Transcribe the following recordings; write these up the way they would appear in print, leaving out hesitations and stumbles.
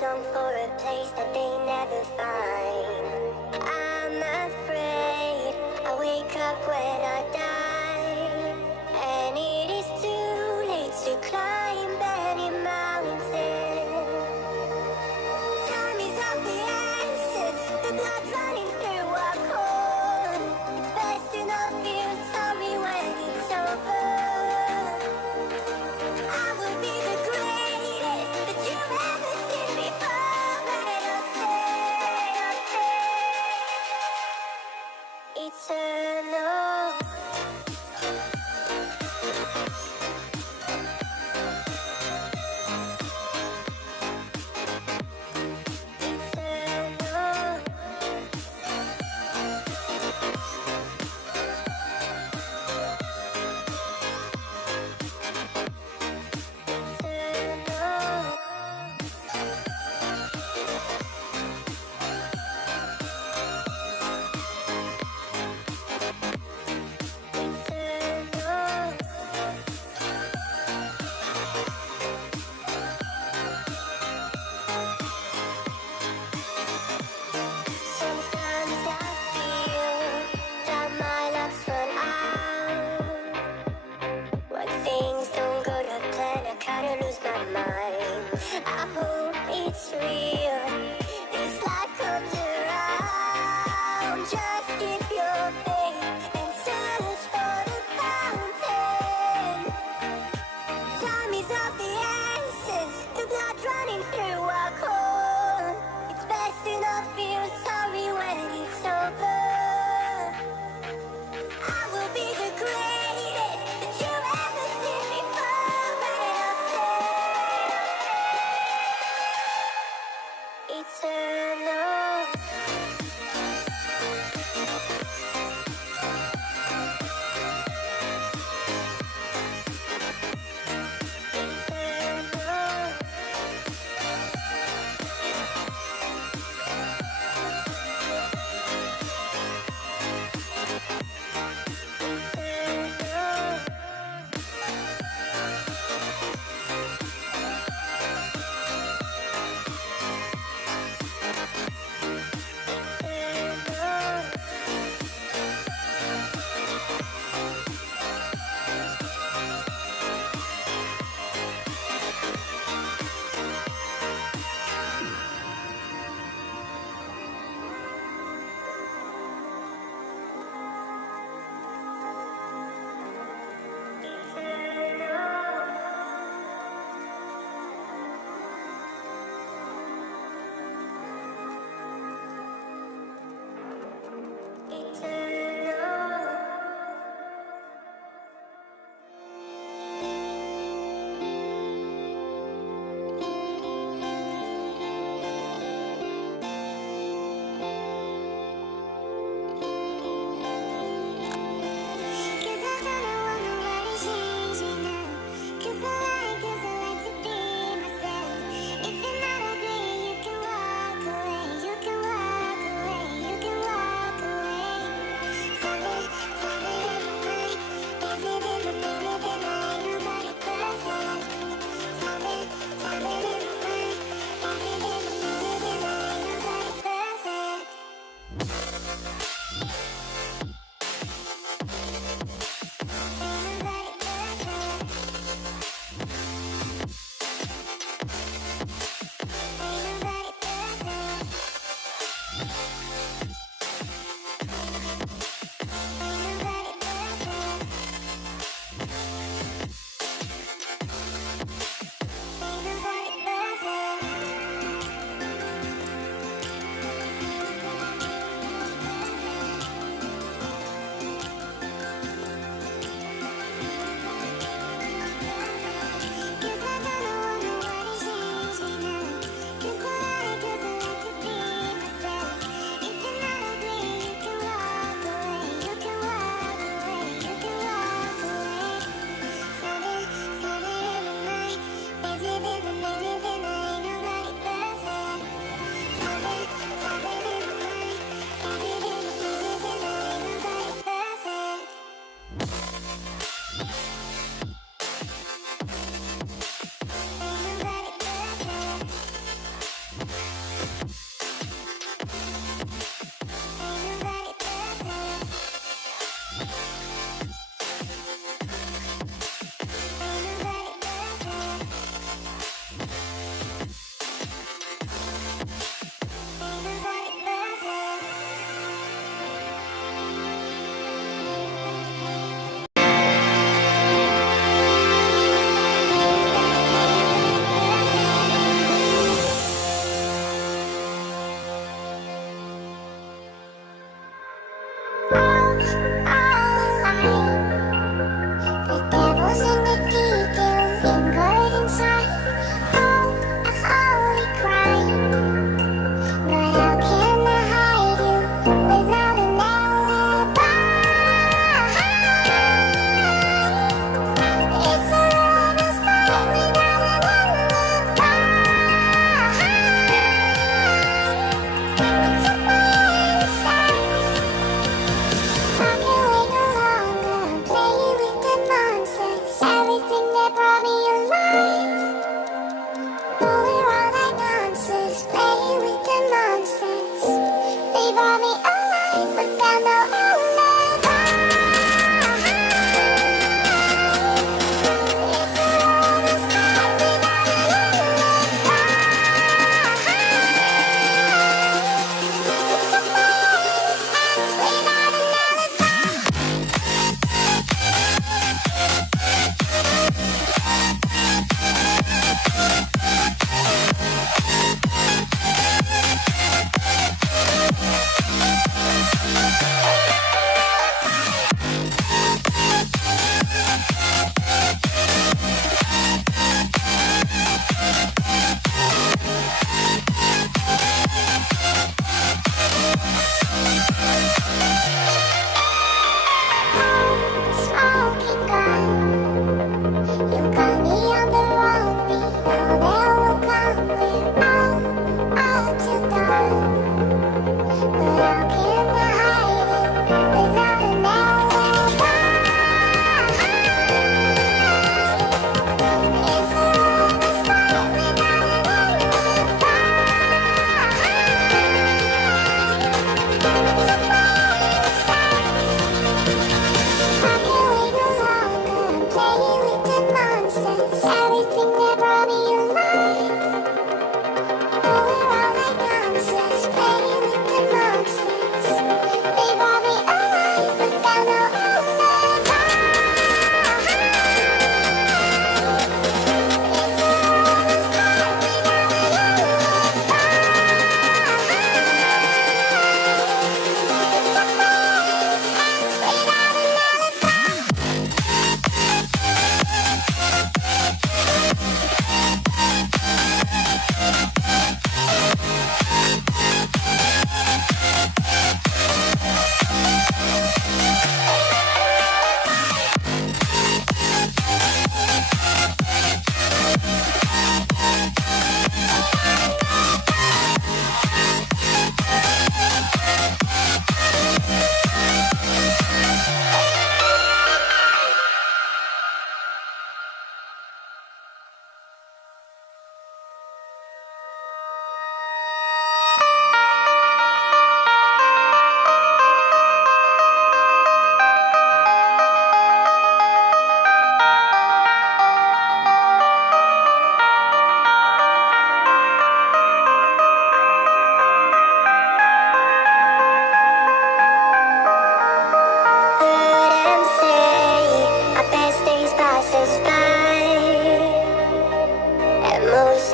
Long for a place that they never find. I'm afraid I wake up when I die, and it is too late to climb any mountain. Time is of the essence, the blood running through our core. It's best to not feel sorry when it's over. I will be the greatest that you've ever seen before, and I'll stay eternal. I hope it's real. This life comes around. Just keep your faith and search for the fountain. Time is of the essence, the blood running through our core. It's best to not feel sorry when it's over. I will be the greatest that you've ever seen before, and I'll stay.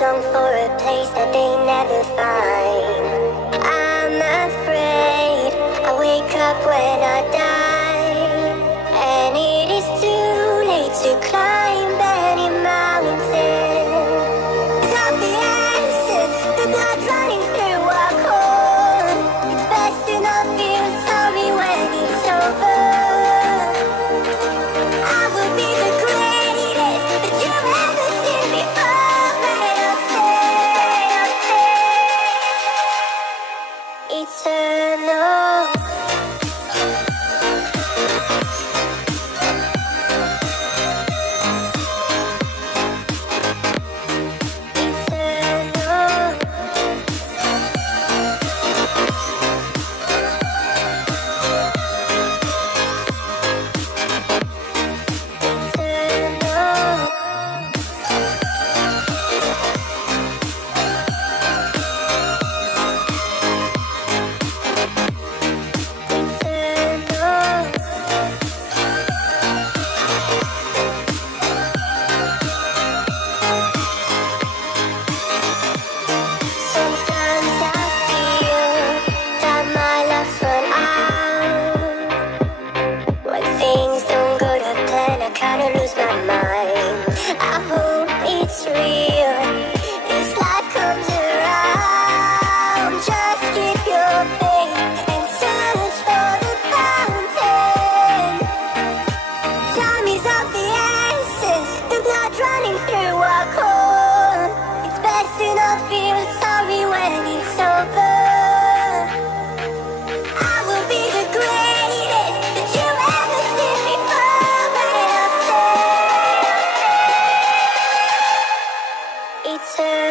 long for a place that they never find. I'm afraid I wake up when I die, and it is too late to climb any mountain. Without the answers, the blood running through our core. It's best to not feel sorry when it's over. I will be the greatest that you've ever seen before, and I'll stay eternal. Sometimes I feel that my life's run out. When things don't go to plan, I kinda lose my mind. I hope it's real, this life comes around. Just keep your faith and search for the fountain. Time is of the essence, the blood running through our core. It's best to not feel sorry when it's over. I will be the greatest that you've ever seen before, and I'll stay eternal.